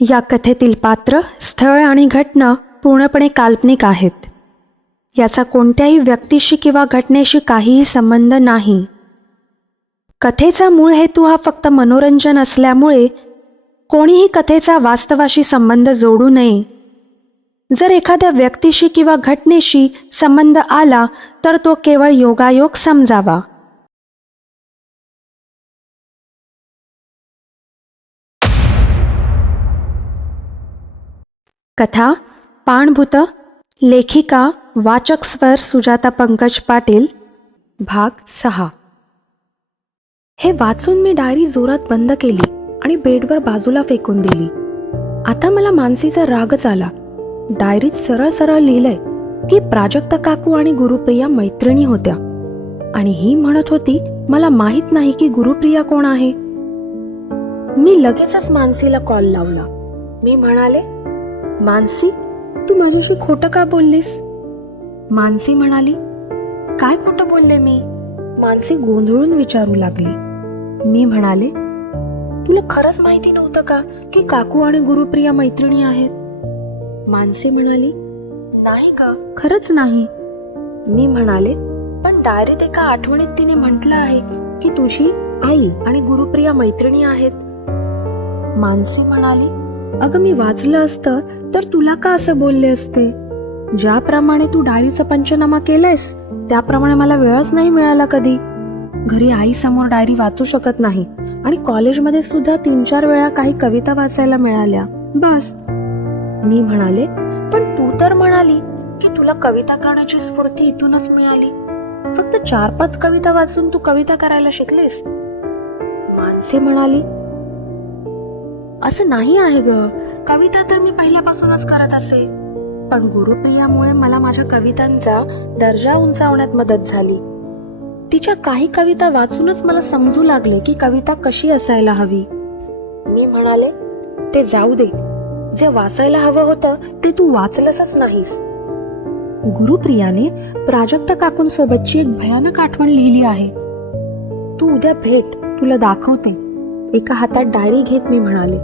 या कथेतील पात्र स्थळ आणि घटना पूर्णपणे काल्पनिक आहेत. याचा कोणत्याही व्यक्तीशी किंवा घटनेशी काहीही संबंध नाही. कथेचा मूळ हेतू हा फक्त मनोरंजन असल्यामुळे कोणीही कथेचा वास्तवाशी संबंध जोडू नये. जर एखाद्या व्यक्तीशी किंवा घटनेशी संबंध आला तर तो केवळ योगायोग समजावा. कथा पाणभूत लेखिका वाचक स्वर सुजाता पंकज पाटील भाग सहा. हे वाचून मी डायरी जोरात बंद केली आणि बेडवर बाजूला फेकून दिली. आता मला मानसीचा रागच आला. डायरीत सरळ सरळ लिहिलंय की प्राजक्ता काकू आणि गुरुप्रिया मैत्रिणी होत्या. आणि ही म्हणत होती मला माहीत नाही की गुरुप्रिया कोण आहे. मी लगेचच मानसीला कॉल लावला. मी म्हणाले मानसी तू माझ्याशी खोटं का बोललीस? मानसी म्हणाली काय खोटं बोलले मी? मानसी गोंधळून विचारू लागली. मी म्हणाले तुला खरंच माहिती नव्हतं का की काकू आणि गुरुप्रिया मैत्रिणी आहेत? मानसी म्हणाली नाही का खरंच नाही. मी म्हणाले पण डायरीत एका आठवणीत तिने म्हटलं आहे की तुझी आई आणि गुरुप्रिया मैत्रिणी आहेत. मानसी म्हणाली अगं मी वाचलं असतं तर तुला का असं बोलले असते? ज्याप्रमाणे तू डायरीचा पंचनामा केलायस त्याप्रमाणे मला वेळच नाही मिळाला कधी. घरी आई समोर डायरी वाचू शकत नाही आणि कॉलेजमध्ये सुद्धा तीन चार वेळा काही कविता वाचायला मिळाल्या. बस. मी म्हणाले पण तू तर म्हणाली की तुला कविता करण्याची स्फूर्ती इथूनच मिळाली. फक्त चार पाच कविता वाचून तू कविता करायला शिकलीस. मानसी म्हणाली असं नाही आहे ग. कविता तर मी पहिल्यापासूनच करत असे. पण गुरुप्रियामुळे मला माझ्या कवितांचा दर्जा उंचावण्यात मदत झाली. तिच्या काही कविता वाचूनच मला समजू लागले की कविता कशी असायला हवी. मी म्हणाले ते जाऊ दे. जे वाचायला हवं होतं ते तू वाचलंसच नाहीस. गुरुप्रियाने प्राजक्ता काकूंसोबतची एक भयानक आठवण लिहिली आहे. तू उद्या भेट. तुला दाखवते. एका हातात डायरी घेत मी म्हणाले.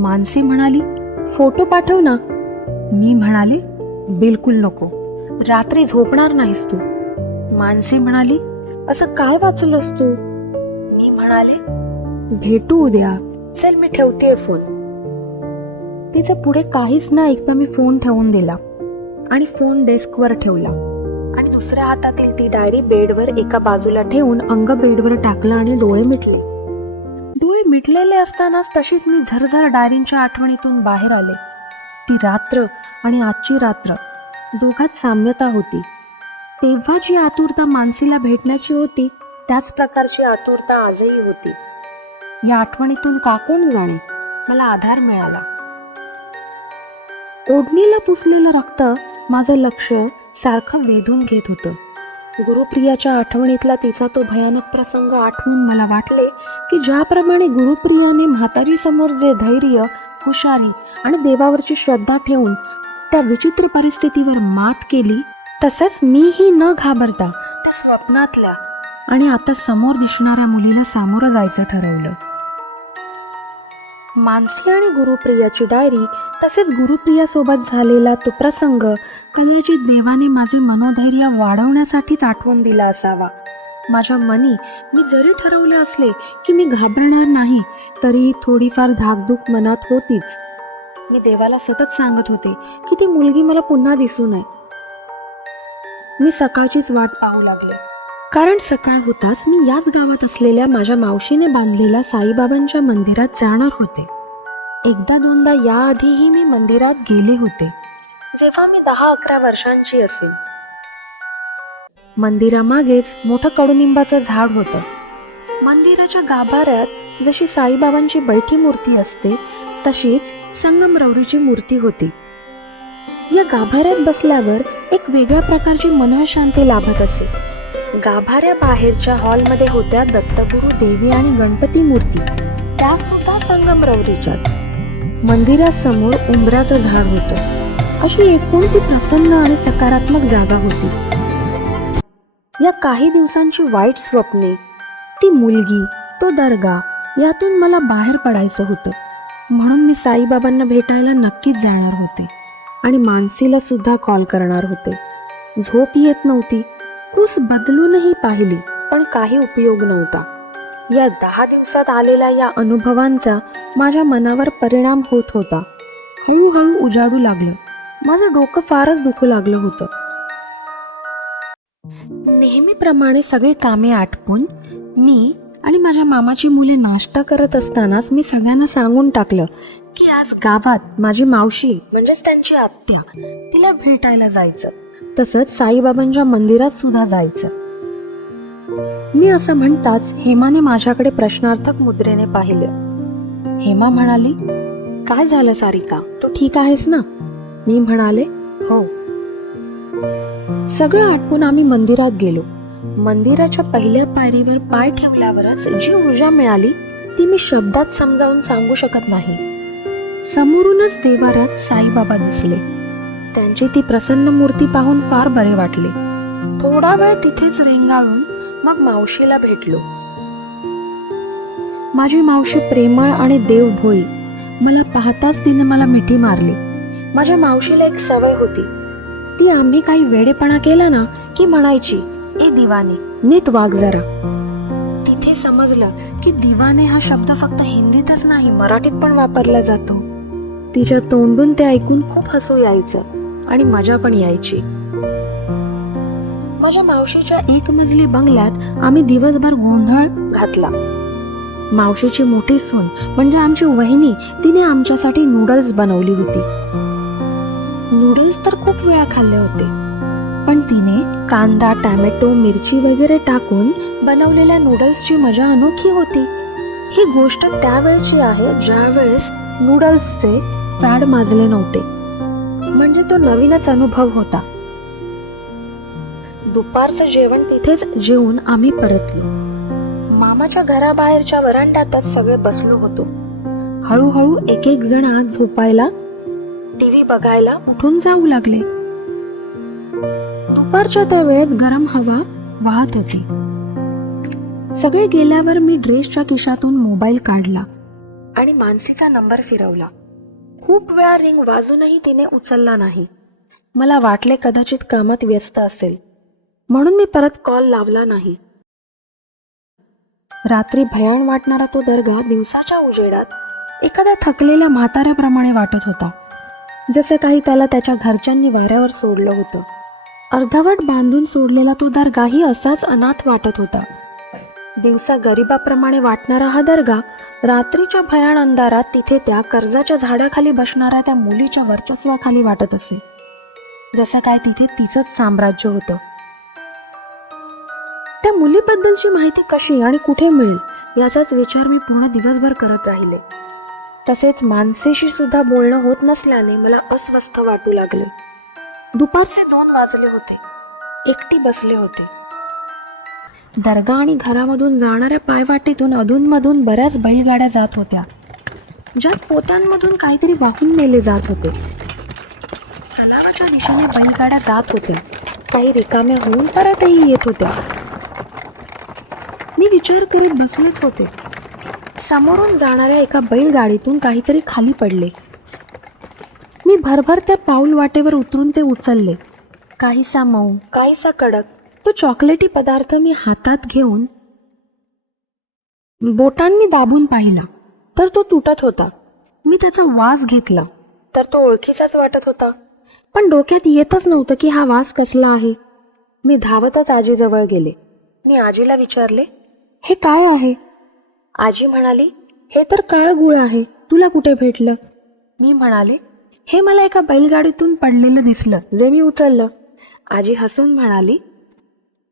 मानसी म्हणाली फोटो पाठव ना. मी म्हणाले बिलकुल नको. रात्री झोपणार नाहीस तू. मानसी म्हणाली असं काय वाचलंस तू? मी म्हणाले भेटू उद्या. चल मी ठेवतेय फोन. तिचं पुढे काहीच न ऐकता मी फोन ठेवून दिला आणि फोन डेस्कवर ठेवला. आणि दुसऱ्या हातातील ती डायरी बेडवर एका बाजूला ठेवून अंग बेडवर टाकलं आणि डोळे मिटले. डोळे मिटलेले असतानाच तशीच मी झरझर डायरींच्या आठवणीतून बाहेर आले. ती रात्र आणि आजची रात्र दोघात साम्यता होती. तेव्हा जी आतुरता मानसीला भेटण्याची होती त्याच प्रकारची आतुरता आजही होती. या आठवणीतून काकून जाणे? मला आधार मिळाला. ओढणीला पुसलेलं रक्त माझं लक्ष सारखं वेधून घेत होतं. गुरुप्रियाच्या आठवणीतला तिचा तो भयानक प्रसंग आठवून मला वाटले की ज्याप्रमाणे गुरुप्रियाने म्हातारी समोर जे धैर्य हुशारी आणि देवावरची श्रद्धा ठेवून त्या विचित्र परिस्थितीवर मात केली तसंच मीही न घाबरता त्या स्वप्नातल्या आणि आता समोर दिसणाऱ्या मुलीला सामोरं जायचं ठरवलं. मानसी आणि गुरुप्रियाची डायरी तसेच गुरुप्रियासोबत झालेला तो प्रसंग कदाचित देवाने माझे मनोधैर्य वाढवण्यासाठीच आठवून दिला असावा. माझ्या मनी मी जरी ठरवले असले की मी घाबरणार नाही तरी थोडीफार धाकधूक मनात होतीच. मी देवाला सतत सांगत होते की ती मुलगी मला पुन्हा दिसू नये. मी सकाळचीच वाट पाहू लागले. कारण सकाळ होताच मी याच गावात असलेल्या माझ्या मावशीने बांधलेल्या साईबाबांच्या मंदिरात जाणार होते. एकदा दोनदा याआधीही मी मंदिरात गेले होते. जेव्हा मी दहा अकरा वर्षांची असेल मंदिरामागेच मोठं कडुनिंबाचं झाड होतं. मंदिराच्या गाभाऱ्यात जशी साईबाबांची बैठी मूर्ती असते तशीच संगमरवरीची मूर्ती होती. या गाभाऱ्यात बसल्यावर एक वेगळ्या प्रकारची मनःशांती लाभत असे. गाभाऱ्या बाहेरच्या हॉलमध्ये होत्या दत्तगुरु देवी आणि गणपती मूर्ती. त्या सुद्धा संगमरवरीच्याच. मंदिरासमोर उंबराचं झाड होतं. अशी एकूण ती प्रसन्न आणि सकारात्मक जागा होती. या काही दिवसांची वाईट स्वप्ने ती मुलगी तो दर्गा यातून मला बाहेर पडायचं होतं. म्हणून मी साईबाबांना भेटायला नक्कीच जाणार होते. आणि मानसीला सुद्धा कॉल करणार होते. झोप येत नव्हती. कूस बदलूनही पाहिली पण काही उपयोग नव्हता. या दहा दिवसात आलेल्या या अनुभवांचा माझ्या मनावर परिणाम होत होता. हळूहळू उजाडू लागलं. माझं डोकं फारच दुखू लागलं होतं. नेहमीप्रमाणे सगळे कामे आटपून मी आणि माझ्या मामाची मुले नाश्ता करत असतानाच मी सगळ्यांना सांगून टाकलं की आज गावात माझी मावशी म्हणजेच त्यांची आत्या तिला भेटायला जायचं. तसंच साईबाबांच्या मंदिरात सुद्धा जायचं. मी असं म्हणताच हेमाने माझ्याकडे प्रश्नार्थक मुद्रेने पाहिले. हेमा म्हणाली काय झालं सारिका? तू ठीक आहेस ना? मी म्हणाले हो. सगळं आटपून आम्ही मंदिरात गेलो. मंदिराच्या पहिल्या पायरीवर पाय ठेवल्यावरच जी ऊर्जा मिळाली ती मी शब्दात समजावून सांगू शकत नाही. समोरूनच देवारात साईबाबा दिसले. त्यांची ती प्रसन्न मूर्ती पाहून फार बरे वाटले. थोडा वेळ तिथेच रेंगाळून मग मावशीला भेटलो. माझी मावशी प्रेमळ आणि देवभोळी. मला पाहताच तिने मला मिठी मारली. माझ्या मावशीला एक सवय होती. ती आम्ही काही वेडेपणा केला ना की म्हणायची ए दिवाने नीट वाग जरा. तिथे समजलं की दिवाने हा शब्द फक्त हिंदीतच नाही मराठीत पण वापरला जातो. तिच्या तोंडून ते ऐकून खूप हसू यायचं. आणि मजा पण यायची. माझ्या मावशीच्या एक मजली बंगल्यात आम्ही दिवसभर गोंधळ घातला. मावशीची मोठी सून म्हणजे आमची वहिनी तिने आमच्यासाठी नूडल्स बनवली होती. नूडल्स तर खूप वेळा खाल्ले होते पण तिने कांदा टॅमॅटो मिरची वगैरे टाकून बनवलेल्या नूडल्सची मजा अनोखी होती. ही गोष्ट त्यावेळेची आहे ज्यावेळेस नूडल्सचे फॅड माजले नव्हते. म्हणजे तो नवीनच अनुभव होता. दुपारचं जेवण तिथेच जेवून आम्ही परतलो. मामाच्या घराबाहेरच्या वरांड्यातच सगळे बसलो होतो. हळूहळू एक एक जण आज झोपायला टीव्ही बघायला उठून जाऊ लागले. दुपारच्या त्या वेळेत गरम हवा वाहत होती. सगळे गेल्यावर मी ड्रेसच्या खिशातून मोबाईल काढला आणि मानसीचा नंबर फिरवला. खूप वेळा रिंग वाजूनही तिने उचलला नाही. मला वाटले कदाचित कामात व्यस्त असेल. म्हणून मी परत कॉल लावला नाही. रात्री भयान वाटणारा तो दर्गा दिवसाच्या उजेडात एखाद्या थकलेल्या म्हाताऱ्याप्रमाणे वाटत होता. जसं काही त्याला त्याच्या घरच्यांनी वाऱ्यावर सोडलं होतं. अर्धवट बांधून सोडलेला तो दर्गाही असाच अनाथ वाटत होता. दिवसा गरिबाप्रमाणे वाटणारा हा दर्गा रात्रीच्या भयान अंधारात तिथे त्या कर्जाच्या झाडाखाली बसणाऱ्या त्या मुलीच्या वर्चस्वाखाली वाटत असे. जसं काय तिथे तिचंच साम्राज्य होतं. त्या मुलीबद्दलची माहिती कशी आणि कुठे मिळेल याचाच विचार मी पूर्ण दिवसभर करत राहिले. तसेच माणसेशी सुद्धा बोलणं होत नसल्याने मला अस्वस्थ वाटू लागले. दुपारचे दोन वाजले होते. एकटी बसले होते. दर्गा आणि घरामधून जाणाऱ्या पायवाटेतून अधूनमधून बऱ्याच बैलगाड्या जात होत्या. ज्यात पोत्यांमधून काहीतरी वाहून नेले जात होते. तलावाच्या दिशेने बैलगाड्या जात होत्या. काही रिकाम्या होऊन परतही येत होत्या. मी विचार करीत बसलेच होते. समोरून जाणाऱ्या एका बैलगाडीतून काहीतरी खाली पडले. मी भरभर त्या पाऊल वाटेवर उतरून ते उचलले. काहीसा मऊ काहीसा कडक तो चॉकलेटी पदार्थ मी हातात घेऊन बोटांनी दाबून पाहिला. तर तो तुटत होता. मी त्याचा वास घेतला. तर तो ओळखीचाच वाटत होता. पण डोक्यात येतच नव्हतं की हा वास कसला आहे. मी धावतच आजीजवळ गेले. मी आजीला विचारले हे काय आहे? आजी म्हणाली हे तर काळगुळ आहे. तुला कुठे भेटलं? मी म्हणाले हे मला एका बैलगाडीतून पडलेलं दिसलं जे मी उचललं. आजी हसून म्हणाली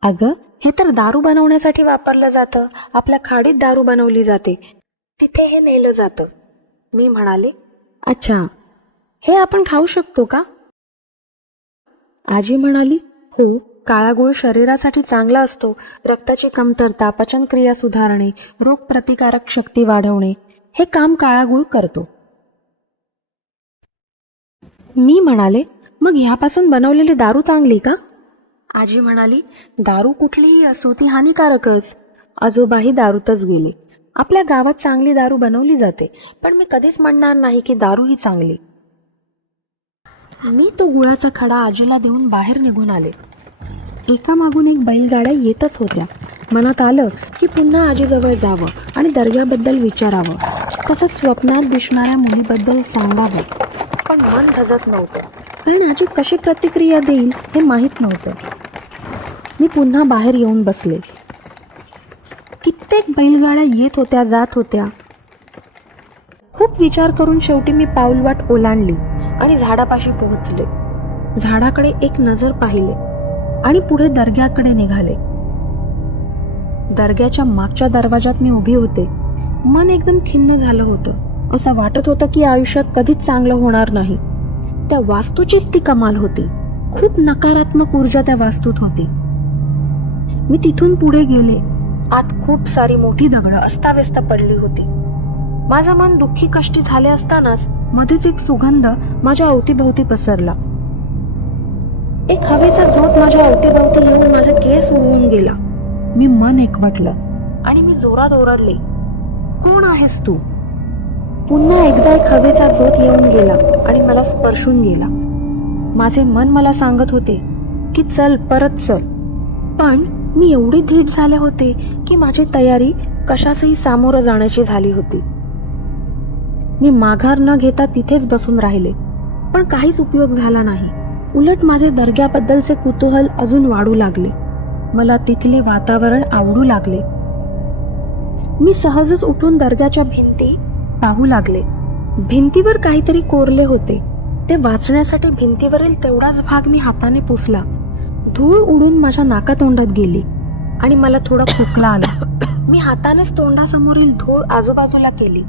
अगं हे तर दारू बनवण्यासाठी वापरलं जातं. आपल्या खाडीत दारू बनवली जाते. तिथे हे नेलं जातं. मी म्हणाले अच्छा हे आपण खाऊ शकतो का? आजी म्हणाली हो काळा गुळ शरीरासाठी चांगला असतो. रक्ताची कमतरता पचनक्रिया सुधारणे रोगप्रतिकारक शक्ती वाढवणे हे काम काळा गुळ करतो. मी म्हणाले मग ह्यापासून बनवलेली दारू चांगली का? आजी म्हणाली दारू कुठलीही असो ती हानिकारकच. आजोबाही दारूतच गेले. आपल्या गावात चांगली दारू बनवली जाते पण मी कधीच म्हणणार नाही की दारू ही चांगली. मी तो गुळाचा खडा आजीला देऊन बाहेर निघून आले. एका मागून एक बैलगाड्या येतच होत्या. मनात आलं की पुन्हा आजीजवळ जावं आणि दर्ग्याबद्दल विचारावं. तसंच स्वप्नात दिसणाऱ्या मुलीबद्दल सांगावं. पण मन धजत नव्हतं. कारण आजी कशी प्रतिक्रिया देईल हे माहीत नव्हतं. मी पुन्हा बाहेर येऊन बसले. कित्येक बैलगाड्या येत होत्या जात होत्या. खूप विचार करून शेवटी मी पाऊलवाट ओलांडली आणि झाडापाशी पोहोचले. झाडाकडे एक नजर पाहिले आणि पुढे दर्ग्याकडे निघाले. दर्ग्याच्या मागच्या दरवाजात मी उभी होते. मन एकदम खिन्न झालं होतं. असं वाटत होतं की आयुष्यात कधीच चांगलं होणार नाही. त्या वास्तूचीच ती कमाल होती. खूप नकारात्मक ऊर्जा त्या वास्तूत होती. मी तिथून पुढे गेले. आत खूप सारी मोठी दगडं अस्ताव्यस्त पडली होती. माझं मन दुःखी कष्टी झाले असतानाच मध्येच एक सुगंध माझ्या अवतीभोवती पसरला. एक हवेचा झोत माझ्या अवतीभोवती येऊन माझा केस उडवून गेला. मी मन एकवटलं आणि मी जोरात ओरडले कोण आहेस तू? पुन्हा एकदा एक हवेचा झोत येऊन गेला आणि मला स्पर्शून गेला. माझे मन मला सांगत होते की चल परत चल. पण मी एवढी धीट झाले होते की माझी तयारी कशासही सामोरं जाण्याची झाली होती. मी माघार न घेता तिथेच बसून राहिले पण काहीच उपयोग झाला नाही. उलट माझे दर्ग्याबद्दलचे कुतूहल अजून वाढू लागले. मला तिथले वातावरण आवडू लागले. मी सहजच उठून दर्ग्याच्या भिंती पाहू लागले. भिंतीवर काहीतरी कोरले होते. ते वाचण्यासाठी भिंतीवरील तेवढाच भाग मी हाताने पुसला. धूळ उडून माझ्या नाकातोंडात गेली आणि मला थोडा खोकला आला. मी हातानेच तोंडासमोरील धूळ आजूबाजूला केली.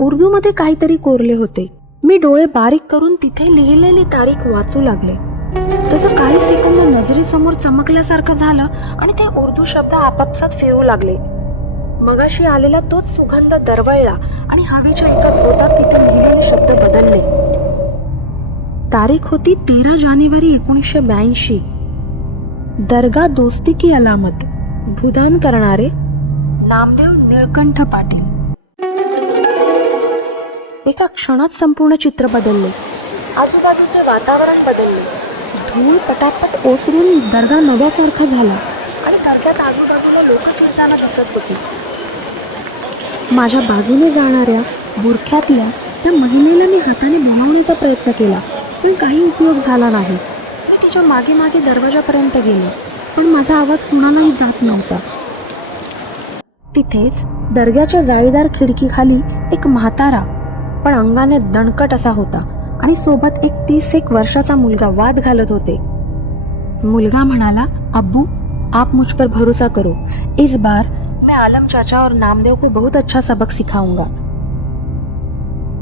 उर्दूमध्ये काहीतरी कोरले होते. मी डोळे बारीक करून तिथे लिहिलेली तारीख वाचू लागले. तसं काही सेकंद नजरेसमोर चमकल्यासारखं झालं आणि ते उर्दू शब्द आपापसात फिरू लागले. मगाशी आलेला तोच सुगंध दरवळला आणि हवेच्या एका झोतात तिथे लिहिलेले शब्द बदलले. तारीख होती तेरा जानेवारी एकोणीसशे ब्याऐंशी. दर्गा दोस्ती की अलामत भूदान करणारे नामदेव निळकंठ पाटील. एका क्षणात संपूर्ण चित्र बदलले. आजूबाजूचे वातावरण बदलले. धूळ पटापट ओसरून दर्गा नव्यासारखा झाला आणि दर्ग्यात आजूबाजूला लोक फिरताना दिसत होती. माझ्या बाजूने जाणाऱ्या बुरख्यातल्या त्या महिलेला मी हाताने बोलावण्याचा प्रयत्न केला पण काही उपयोग झाला नाही. मी तिच्यामागे मागे दरवाजापर्यंत गेले पण माझा आवाज कुणालाही जात नव्हता. तिथेच दर्ग्याच्या जाळीदार खिडकीखाली एक म्हातारा पण अंगाने दणकट असा होता आणि सोबत एक तीस एक वर्षाचा मुलगा वाद घालत होते. मुलगा म्हणाला अब्बू आप मुझ पर भरोसा करो. इस बार मैं आलम चाचा और नामदेव को बहुत अच्छा सबक सिखाऊंगा।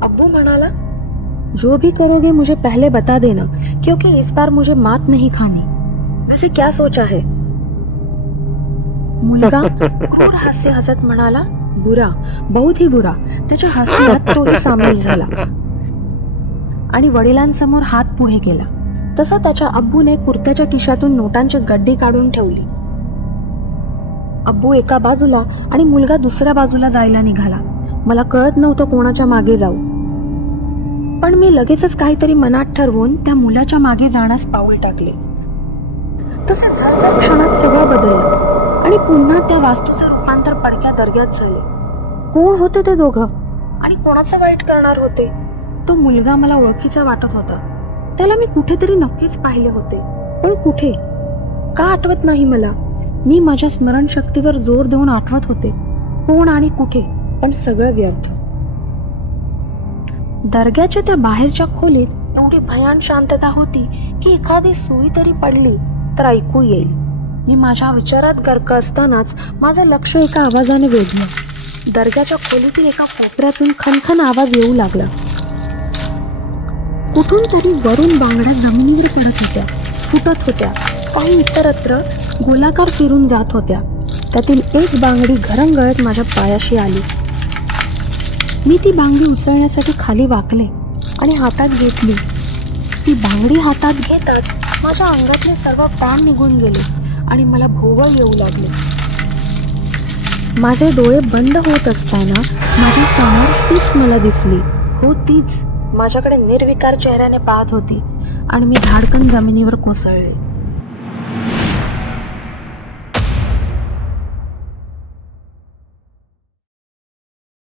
अब्बू म्हणाला जो भी करोगे मुझे पहले बता देना क्योंकि इस बार मुझे मात नहीं खानी। वैसे क्या सोचा है? मुलगा क्रूर हास्य हसत म्हणाला बुरा बहुत ही बुरा त्याच्या हसण्यात तोही सामील झाला। आणि वडिलांसमोर हात पुढे केला। तसा त्याच्या अब्बूने कुर्त्याच्या खिशातून नोटांची गड्डी काढून ठेवली। अब्बू एका बाजूला आणि मुलगा दुसऱ्या बाजूला जायला निघाला. मला कळत नव्हतं कोणाच्या मागे जाऊ. पण मी लगेचच काहीतरी मनात ठरवून त्या मुलाच्या मागे जाण्यास पाऊल टाकले. तसे क्षणात सगळं बदललं आणि पुन्हा त्या वास्तूचं रूपांतर पडक्या दर्ग्यात झाले. कोण होते ते दोघं? आणि कोणाचं वाईट करणार होते? तो मुलगा मला ओळखीचा वाटत होता. त्याला मी कुठेतरी नक्कीच पाहिले होते. पण कुठे? का आठवत नाही मला? मी माझ्या स्मरणशक्तीवर जोर देऊन आठवत होते. कोण आणि कुठे पण सगळं व्यर्थ. दर्ग्याच्या त्या बाहेरच्या खोलीत एवढी भयान शांतता होती की एखादी सुई तरी पडली तर ऐकू येईल. मी माझ्या विचारात गर्क असतानाच माझं लक्ष एका आवाजाने वेधलं. दर्ग्याच्या खोलीतील एका कोपऱ्यातून खनखन आवाज येऊ लागला. कुठून तरी वरून बांगड्या जमिनीवर पडत होत्या फुटत होत्या. काही इतरत्र गोलाकार फिरून जात होत्या. त्यातील एक बांगडी घरंगळत माझ्या पायाशी आली. मी ती बांगडी उचलण्यासाठी खाली वाकले आणि हातात घेतली. ती बांगडी हातात घेताच माझ्या अंगातले सर्व प्राण निघून गेले आणि मला भोवळ येऊ लागले. माझे डोळे बंद होत असताना माझी समोर तीच मला दिसली. हो तीच. माझ्याकडे निर्विकार चेहऱ्याने पाहत होती आणि मी धाडकन जमिनीवर कोसळले.